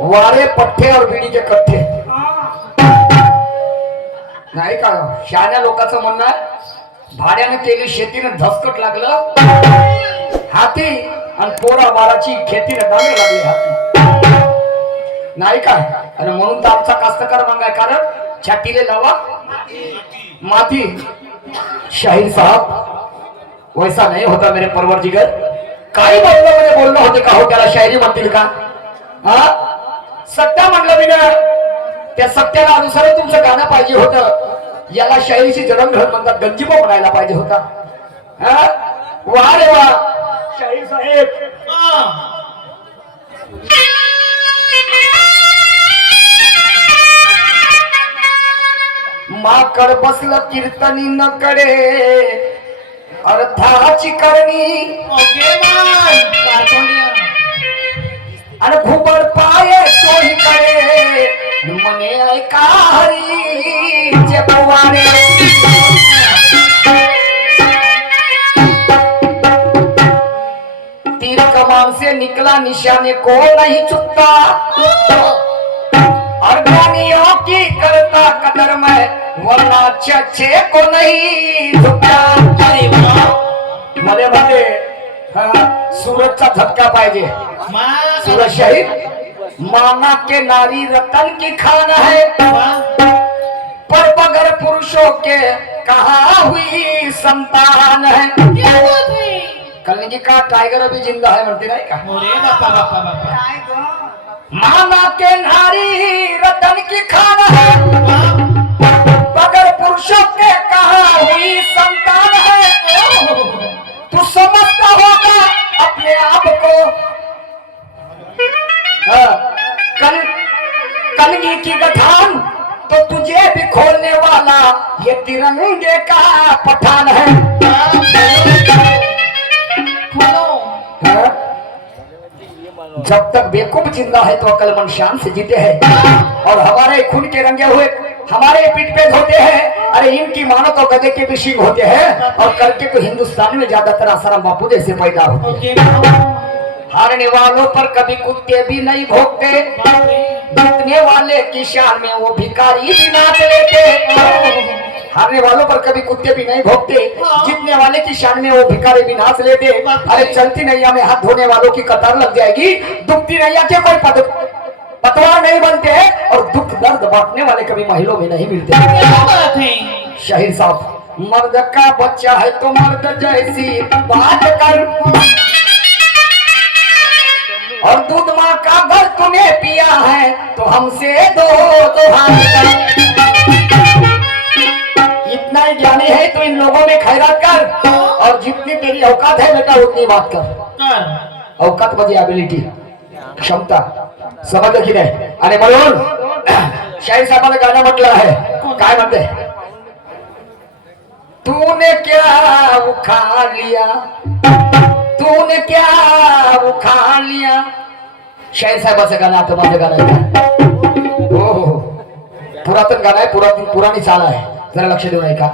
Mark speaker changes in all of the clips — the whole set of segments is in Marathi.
Speaker 1: वारे पठ्ठे और बीडी के कट्ठे नाही का? शहाण्या लोकांचं म्हणणं आहे भाड्यानं केली शेतीनं धसकट लागलं हाती आणि पोरा बाराची खेतीनं दाणे लागले हाती. नाही काय आणि म्हणून तर आमचा कास्तकार मग आहे कारण छातीले लावा माती. शाहीर साहब वैसा नाही होता मेरे परवर जिगर काही बोलणं मध्ये बोलणं होते का हो त्याला शायरी म्हणतील का? हा? सत्या म्हणलं मी त्या सत्याला अनुसार तुमचं गाणं पाहिजे होतं. याला शायरीची जडणघडण म्हणतात. गंजीबो म्हणायला पाहिजे होता. वा रे वा. शाहीर साहेब. माकड बसलं कीर्तनी न कडे अर्थाची करणी.
Speaker 2: ओके मान
Speaker 1: आणि घुबड पाय तोही करे मने ऐका हरी पोवाडे तीर कमान से निकला निशाने को नहीं चुकता. और ज्ञानियों की करता कदर में वरना अच्छे को नहीं. झुकता
Speaker 2: अरे वा.
Speaker 1: मध्ये मध्ये हा, सूरजचा धक्का पाहिजे.
Speaker 2: मा
Speaker 1: सूरज शहीद माना के नारी रतन की खान है पर बगर पुरुषों के कहा हुई संतान है. जी का टाइगर अभी जिंदा है म्हणते नाही का?
Speaker 2: अरे बापा बापा बापा.
Speaker 1: माना के नारी रतन की खान है. बगर पुरुषों के कहा हुई संतान है. तू समझता होगा अपने आप को हाँ, कल कलगी की गठान तो तुझे भी खोलने वाला ये तिरंगे का पठान है हाँ? जब तक बेकूफ ज़िंदा है तो अकलमंद शान से जीते हैं और हमारे खून के रंगे हुए हमारे पीठ पे धोते हैं। अरे इनकी मानो तो गधे के भी सिंह होते हैं और करके तो हिंदुस्तान में ज़्यादातर आसाराम बापू जैसे पैदा होते हैं। हारने वालों पर कभी कुत्ते भी नहीं भोगते जीतने वाले की शान में वो भिखारी भी नाच लेते हारने वालों पर कभी कुत्ते भी नहीं भोगते जीतने वाले की शान में वो भिखारी भी नाच लेते अरे चलती नैया में हाथ धोने वालों की कतार लग जाएगी। दुखती नैया के कोई पद पतवार नहीं बनते हैं और दुख दर्द बांटने वाले कभी महिलों में नहीं मिलते। शहीद साहब मर्द का बच्चा है तो मर्द जैसी बात कर। और दूध माँ का घर तूने पिया है तो हमसे दो दो इतना ही ज्ञानी है तो इन लोगों में खैरात कर। और जितनी तेरी औकात है बेटा उतनी बात कर। औकात म्हणजे ॲबिलिटी क्षमता समजलं की नाही. आणि म्हणून शाहीर साहेबांना गाणं म्हटलं आहे. काय म्हणते? तूने क्या उखा लिया? तूने क्या उखा लिया? शाहीर साहेबाचं गाणं आता माझं गाणं आहे. हो, हो हो पुरातन गाणं आहे. पुरातन पुराणी चाल आहे. जरा लक्ष देऊ ऐका.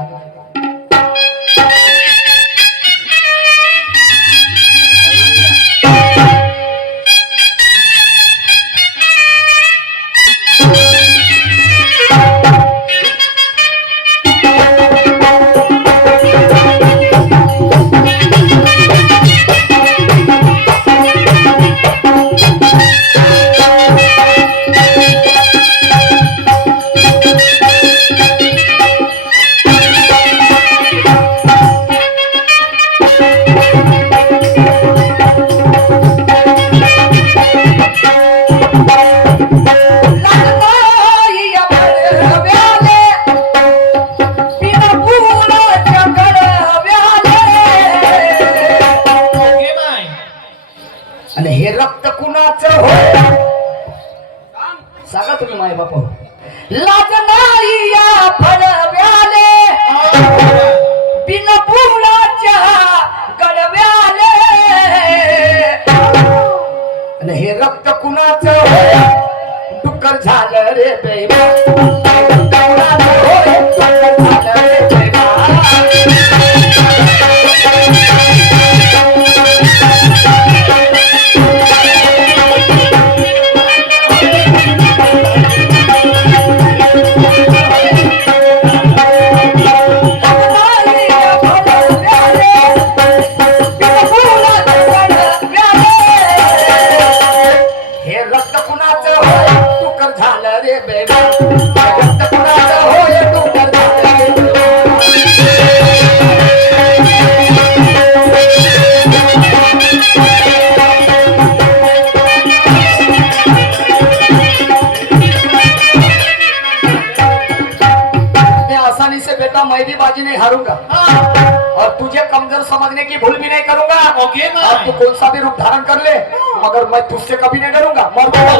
Speaker 1: मगर मैं तुझसे कभी नहीं डरूंगा। मर दूंगा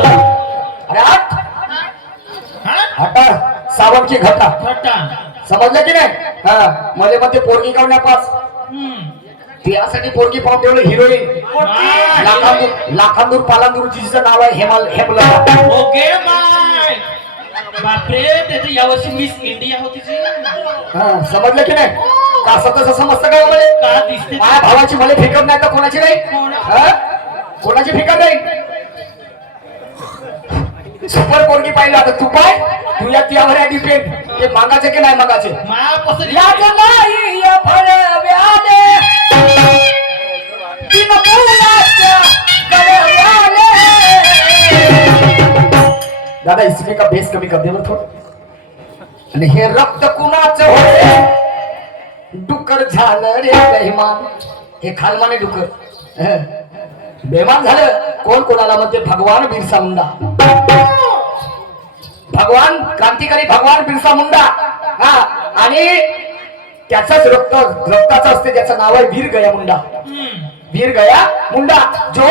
Speaker 1: अरे हट। हटा। सावन की घटा समजलं की नाही? हा मध्ये मध्ये पोरगी पास?
Speaker 2: हम्म।
Speaker 1: त्यासाठी पोरगी पाहून ठेवलं हिरोईन। लाखांदूर लाखांदूर पालांदूर जिचं नाव आहे हेमाल हेमलता।
Speaker 2: Okay bye! बापरे त्याचं यावर्षी मिस इंडिया होती जी.
Speaker 1: हा समजलं की नाही? का असं तसं समजतं काय मला
Speaker 2: का दिसते?
Speaker 1: माझ्या भावाची मला फिकर नाही तर कोणाची नाही? हा? कोणाची फिकर नाही सुपर पोरगी पाहिलं. आता तू पाय. तू या त्यावर आहे डिपेंड ते मागाचे की नाही मागाचे. दादा इसमें का बेस कमी कर दे बरं थोडं. आणि हे रक्त कुणाचं होते? डुकर झालं रे हे खालमाने डुकर. बेमान झालं कोण कोणाला म्हणते भगवान बिरसा मुंडा. भगवान क्रांतिकारी भगवान बिरसा मुंडा. हा आणि त्याचाच रक्त रक्ताचं असते त्याचं नाव आहे वीर गया मुंडा. वीर गया मुंडा जो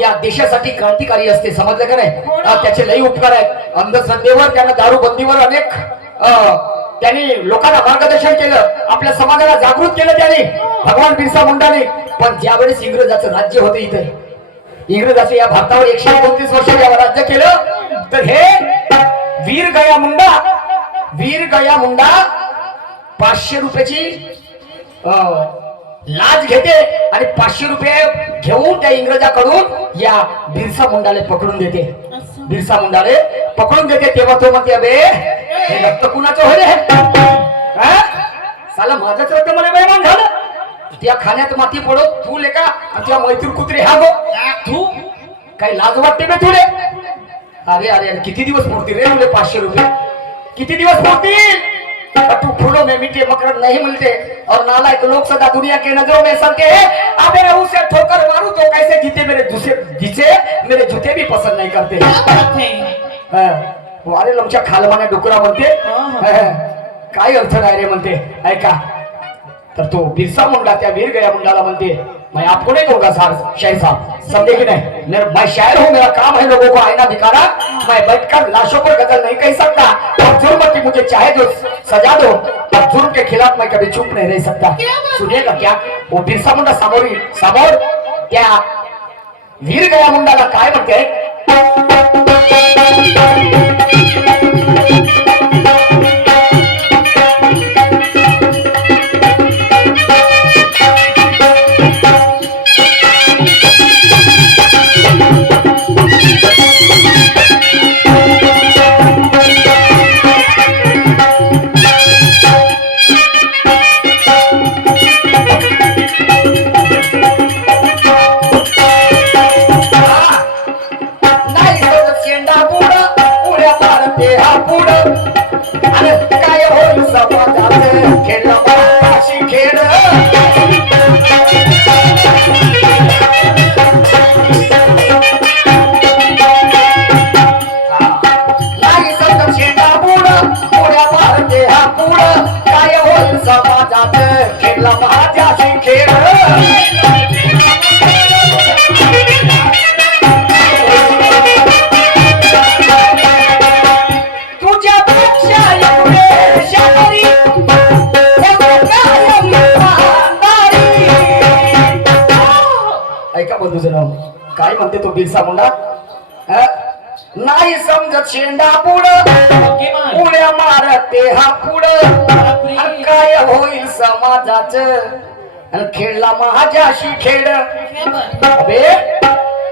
Speaker 1: या देशासाठी क्रांतिकारी असते समजलं का नाही? हा, त्याचे लई उपकार आहेत. अंधश्रद्धेवर त्यांना दारूबंदीवर अनेक अं, त्यांनी लोकांना मार्गदर्शन केलं आपल्या समाजाला जागृत केलं त्याने भगवान बिरसा मुंडाने. पण ज्यावेळेस इंग्रजाचं राज्य होतं इथे इंग्रजाचं या भारतावर एकशे एकोणतीस वर्ष राज्य केलं तर हे वीर गया मुंडा वीर गया मुंडा पाचशे रुपयाची लाच घेते आणि पाचशे रुपये घेऊन त्या इंग्रजाकडून या बिरसा मुंडाला पकडून देते. बिरसा मुंडा रे पकडून देते तेव्हा तो म्हणते अबे हे रक्त कुणाचं होय रे साला माझंच रक्त मला बेमान झालं. त्या खाण्यात माती पडत तू लेका आणि त्या मैत्री कुत्रे हा गो.
Speaker 2: आ, तू
Speaker 1: काही लाज वाटते ना तुले? अरे अरे किती दिवस पुरतील रे तुले पाचशे रुपये? किती दिवस पुरतील तू फूलों में मीठे मकरंद नहीं मिलते और नालायक लोग सदा दुनिया के नजरों में सबके हैं। अबे उसे ठोकर मारूं तो कैसे जीते मेरे दूसरे जिसे मेरे जूते भी पसंद नहीं करते। अरे लमच्या खालमाने डुकरा म्हणते. काय अर्थ नाही रे म्हणते ऐका. तर तो बिरसा मुंडा त्या वीर गया मुंडाला म्हणते मैं आपको नहीं कहूंगा सर शायर साहब समझे कि नहीं? मैं शायर हूँ मेरा काम है लोगों को आईना दिखाना। मैं बैठकर लाशों पर गजल नहीं कह सकता। और जुर्म की मुझे चाहे जो सजा दो और जुर्म के खिलाफ मैं कभी चुप नहीं रह सकता।
Speaker 2: क्या?
Speaker 1: सुनिएगा क्या? वो बिरसा मुंडा समोर समोर त्या वीर गया मुंडाला काय म्हणते
Speaker 2: बाय
Speaker 1: उड्या मारते हा पुढ. काय होईल समाजाच? आणि खेळला माझ्याशी खेळ? अबे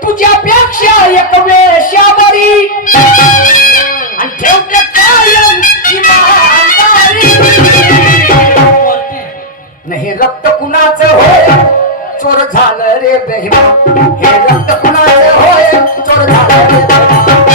Speaker 1: तुझ्यापेक्षा एक वेशावरी आणि ठेवते कायम
Speaker 2: हैं.
Speaker 1: रक्त कुणाचं होय? चोर झालं रे बेहमा. हे रक्त कुणाचं होय? चोर झालं रे प्यास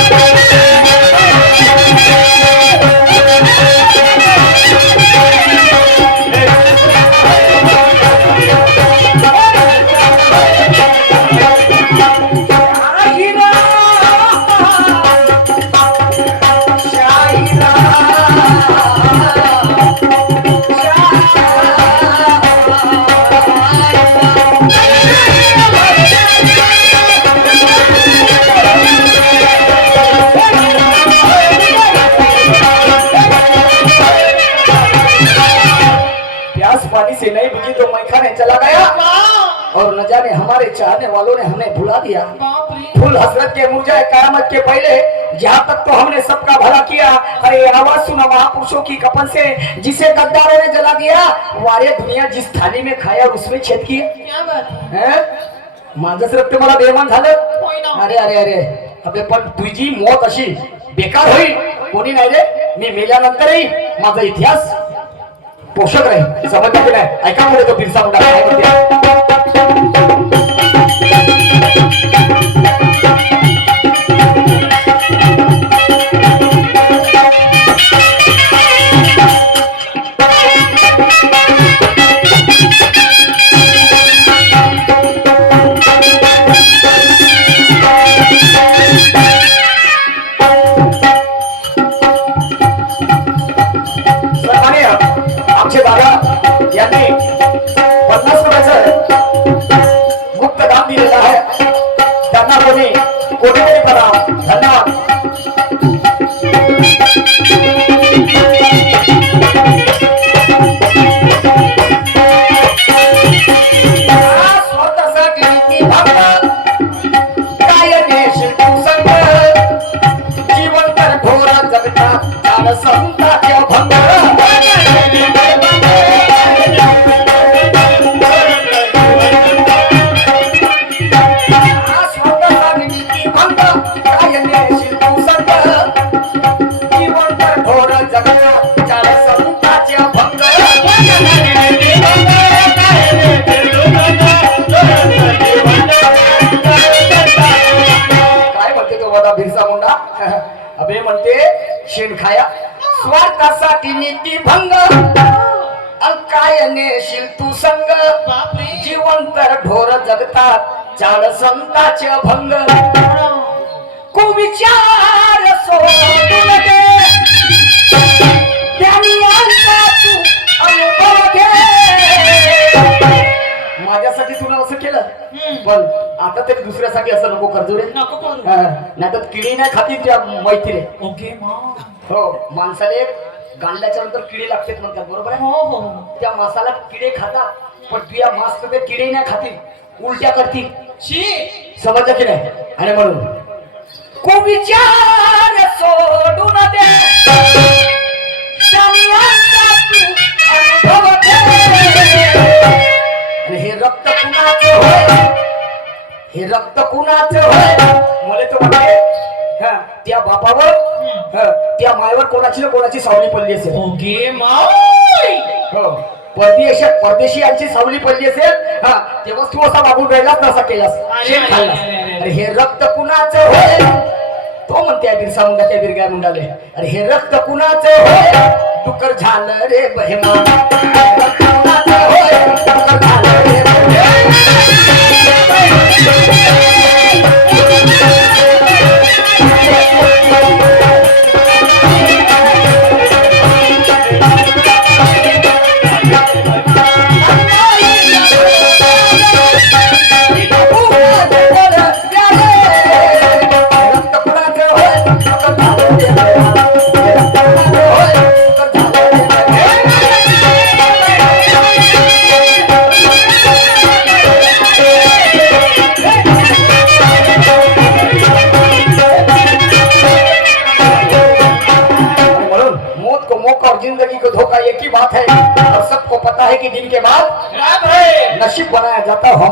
Speaker 1: जहाँ तक तो हमने सबका भला किया अरे आवाज सुना महापुरुषों की कपन से जिसे गद्दारों ने जला दिया वारे दुनिया जिस थाली में खाया उसमें छेद किया।
Speaker 2: क्या बात?
Speaker 1: माझंच रक्त मला बेमान झालं. अरे अरे अरे अबे पण तुझी मौत अशी बेकार होईल कोणी नाही रे? मी मेल्यानंतरही माझा इतिहास पोषक राहील. समजलं की नाही? ऐका पुढे तो बिरसा मुंडा. संताचे भंग कुविचार माझ्यासाठी तुला असं केलं. पण आता तरी दुसऱ्यासाठी असं नको करजो रे. नाही तर किडी नाही खाती त्या मैत्री
Speaker 2: ओके मा
Speaker 1: हो. माणसाला गांडल्याच्या नंतर किडी लागते म्हणतात बरोबर आहे?
Speaker 2: हो हो
Speaker 1: त्या मासाला किडे खातात पण तुझ्या मास किडे नाही खातील उलट्या करतील. समजलं की नाही आणि म्हणून कुविचार सोडून दे त्यांनी आणला तू अनुभव घे. आणि हे रक्त कुणाचं होय हे रक्त कुणाचं होय मला तर वाटते हा, त्या बापावर हा, त्या मायवर कोणाची ना कोणाची सावली पडली असेल
Speaker 2: ओके माय
Speaker 1: हो परदेश परदेशी यांची सावली पडली असेल हा तेव्हा तू असा वागून राहिलास नसा केलास. शेण खाल्लास.
Speaker 2: अरे,
Speaker 1: हे रक्त कुणाचं होय? तो म्हणते बिरसा मुंडा त्या बिरगाय मुंडाले. अरे हे रक्त कुणाचं होय? डुकर झालं रे बहिमा. कुणाचं होय? डुकर झालं रे रक्त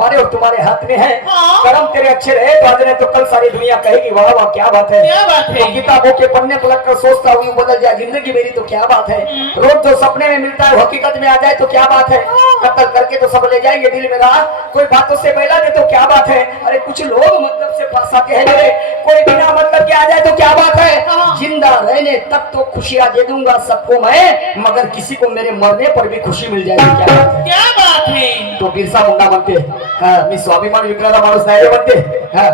Speaker 1: हमारे और तुम्हारे हाथ में है
Speaker 2: हाँ।
Speaker 1: कर्म तेरे अच्छे रहे तो आज नहीं तो कल सारी दुनिया कहेगी वाह वाह क्या बात है।
Speaker 2: क्या बात है?
Speaker 1: तो किताबों के पन्ने पलट कर सोचता हूँ बदल जाए ज़िंदगी मेरी तो क्या बात है? रोज जो सपने में मिलता है हकीकत में आ जाए तो क्या बात है? कत्ल करके तो सब ले जाएँगे दिल में रहा कोई बातों से बहला दे तो क्या बात है? अरे कुछ लोग मतलब से पास आते हैं मेरे कोई बिना मतलब के आ जाए तो क्या बात है?
Speaker 2: हाँ।
Speaker 1: ज़िंदा रहने तक तो खुशियाँ दे दूँगा सबको मैं मगर किसी को मेरे मरने पर भी खुशी मिल जाएगी क्या बात है? तो बिरसा मुंडा म्हणते हा, मी स्वाभिमान विकणारा माणूस नाही म्हणते हा.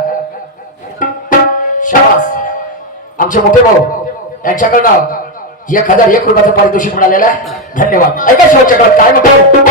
Speaker 1: शाबास. आमचे मोठे भाऊ यांच्याकडनं एक हजार एक रुपयाचं पारितोषिक मिळालेलं आहे. धन्यवाद. ऐका शेवटच्याकडे काय म्हणतो?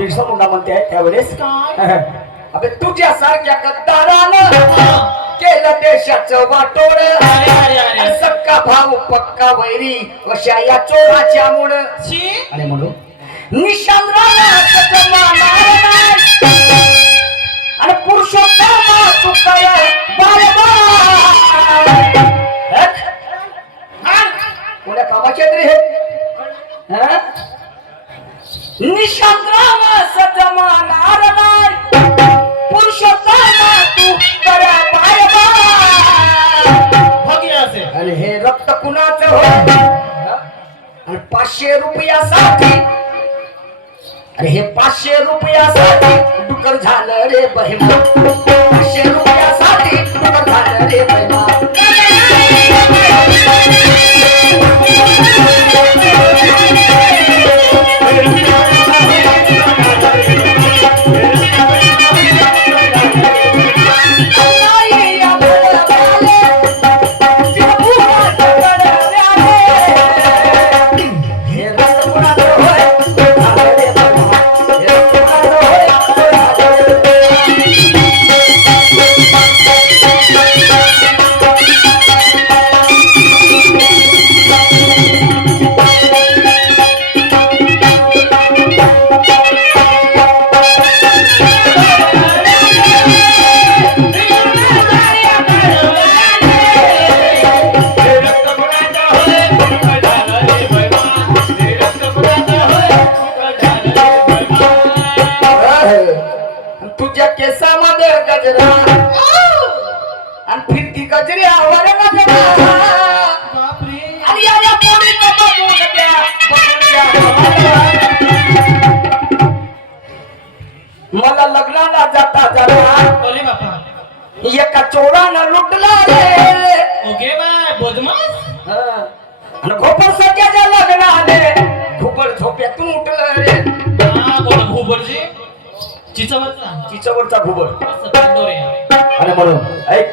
Speaker 1: बिरसा मुंडा म्हणते त्यावेळेस
Speaker 2: काय?
Speaker 1: अबे तुझ्यासारख्या गद्दारानं
Speaker 2: हा.
Speaker 1: केलं देशाचं वाटोळ.
Speaker 2: अरे अरे अरे.
Speaker 1: सक्का भाऊ पक्का वैरी अशा या चोराच्या मुळ. आणि म्हणून निशांद्राला आणि पुरुषोत्तम कोण्या कामाचे तरी हे? निशांद्राम सजमानार नाही पुरुषोत्तम तू करा
Speaker 2: असेल
Speaker 1: आणि हे रक्त कुणाचं होय? आणि पाचशे रुपयासाठी. अरे हे पाचशे रुपयासाठी डुकर झालं रे बहिमा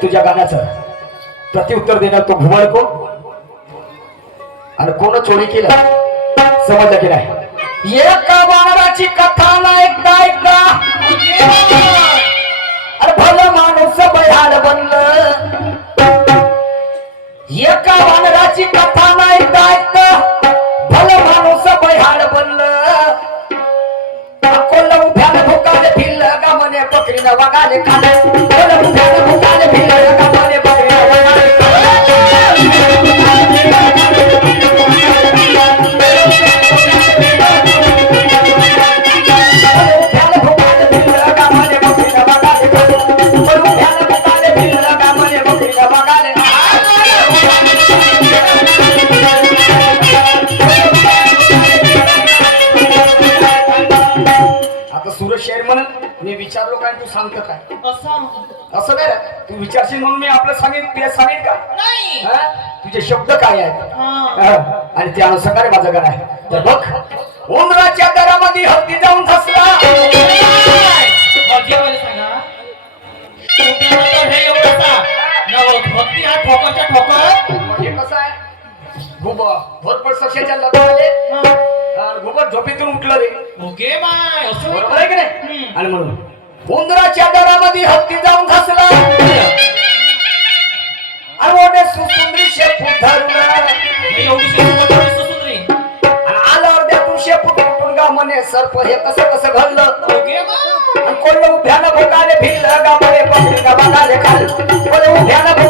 Speaker 1: तुझ्या गाण्याचं? प्रत्युत्तर देणार तो घुबड आणि कोण चोरी केलं? समजलं की नाही? एका वाराची कथा ना ऐकता ऐकता अरे भलं माणूस बयाड बनलं. एका वानराची कथा ना ऐकता ऐकता भल माणूस बयाड बनलं. अकोला उभ्याला भोकाले फिरलं का म्हणे बकरीला विचारलो काय तू सांगतो काय
Speaker 2: असं
Speaker 1: असं रे. तू विचारशील म्हणून मी आपलं सांगेन तुला सांगेन का
Speaker 2: नाही
Speaker 1: हा? तुझे शब्द काय आहेत
Speaker 2: हा.
Speaker 1: हा. आणि त्या अनुषंगाने माझं घर आहे तर बघ उंदराच्या दरामध्ये हत्ती जाऊन
Speaker 2: सांगा हे एवढं. नवल भक्ती हा ठोकरच्या ठोकर
Speaker 1: हे कसं आहे घुब भोरपड सशाच्या लग्नाले आणि घुबट झोपेतून उठलं रे.
Speaker 2: ओके माय असं
Speaker 1: बरोबर आहे की नाही. आणि म्हणून उंदराच्या दरामध्ये हत्ती जाऊन धसला आणि मोठे सुसुंदरी शेपूट धरून.
Speaker 2: हे एवढी शेपूट सुसुंदरी.
Speaker 1: आणि आल्यावर त्यातून शेपूट उठून गा म्हणे सर्प हे कसं कसं घडलं
Speaker 2: ओके
Speaker 1: आणि कोण उभ्यानं भुकाले भिरलं गा म्हणे पकडी गा बघाले खाल कोण उभ्यानं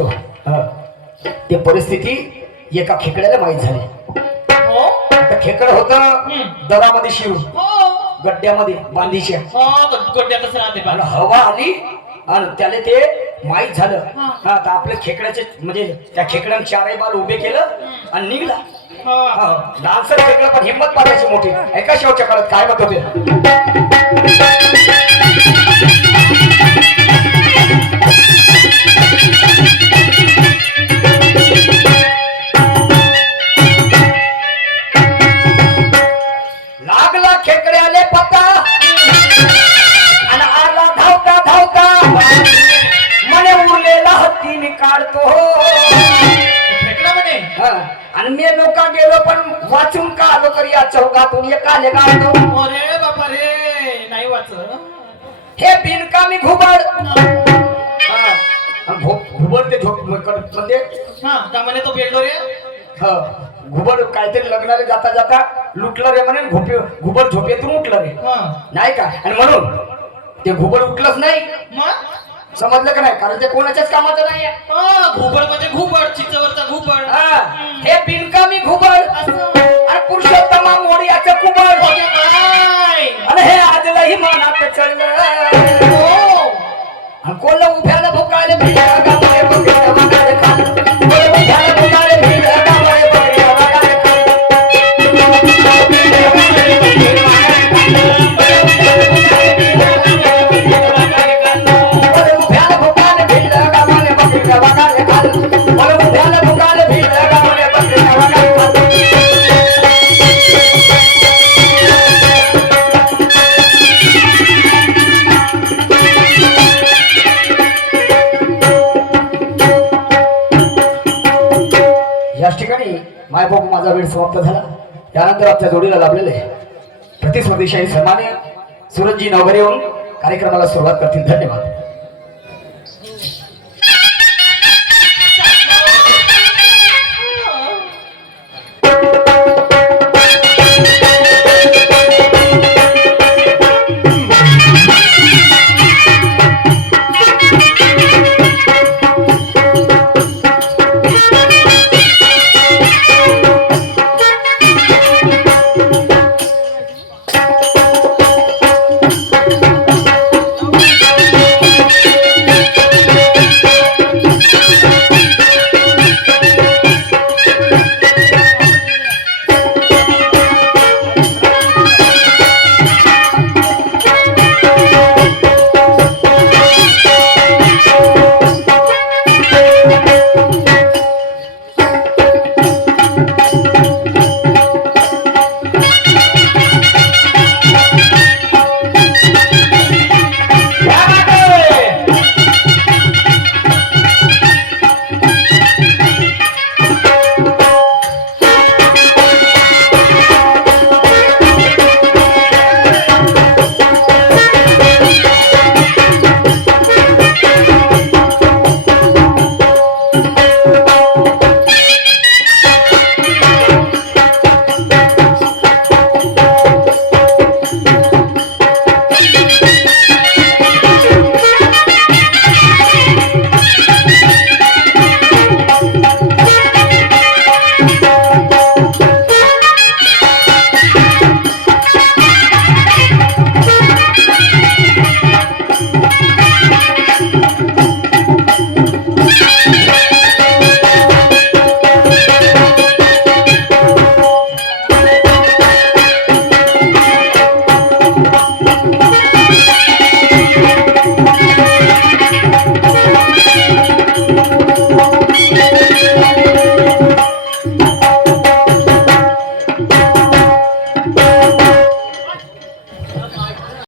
Speaker 1: हा. ते परिस्थिती एका खेकड्याला माहीत झाली.
Speaker 2: हो?
Speaker 1: खेकड होत. दरामध्ये शिरू
Speaker 2: हो.
Speaker 1: गड्ड्यामध्ये बांधीच्या
Speaker 2: हो गोट्यातच राहते
Speaker 1: आणि
Speaker 2: बा
Speaker 1: हवा आली आणि त्याला ते माहीत झालं.
Speaker 2: हा.
Speaker 1: तर आपल्या खेकड्याचे म्हणजे त्या खेकड्याने चारही बाल उभे केलं आणि निघला.
Speaker 2: हा.
Speaker 1: हा, लहानसं खेकडं पण हिंमत पाडायची मोठी. एका शेवटच्या काळात काय मत होते
Speaker 2: नाही का?
Speaker 1: आणि म्हणून ते घुबड उठलंच नाही. समजलं का नाही? कारण ते कोणाच्याच कामाचं नाही आहे.
Speaker 2: हा, घुबड म्हणजे घुबड चिंचवरचा घुबड
Speaker 1: हा, हे बिनकामी घुबड
Speaker 2: असं.
Speaker 1: आणि पुरुषोत्तमा मोडियाचं कुबड
Speaker 2: ओके बाय.
Speaker 1: आणि हे आजलाही मनात चढलं.
Speaker 2: हो.
Speaker 1: आणि कोण उभ्याला भुकाले मायबाप माझा वेळ समाप्त झाला. त्यानंतर आपल्या जोडीला लाभलेले प्रतिस्पर्धीशाही सन्मान्य सूरजजी नवघरे येऊन कार्यक्रमाला सुरुवात करतील. धन्यवाद.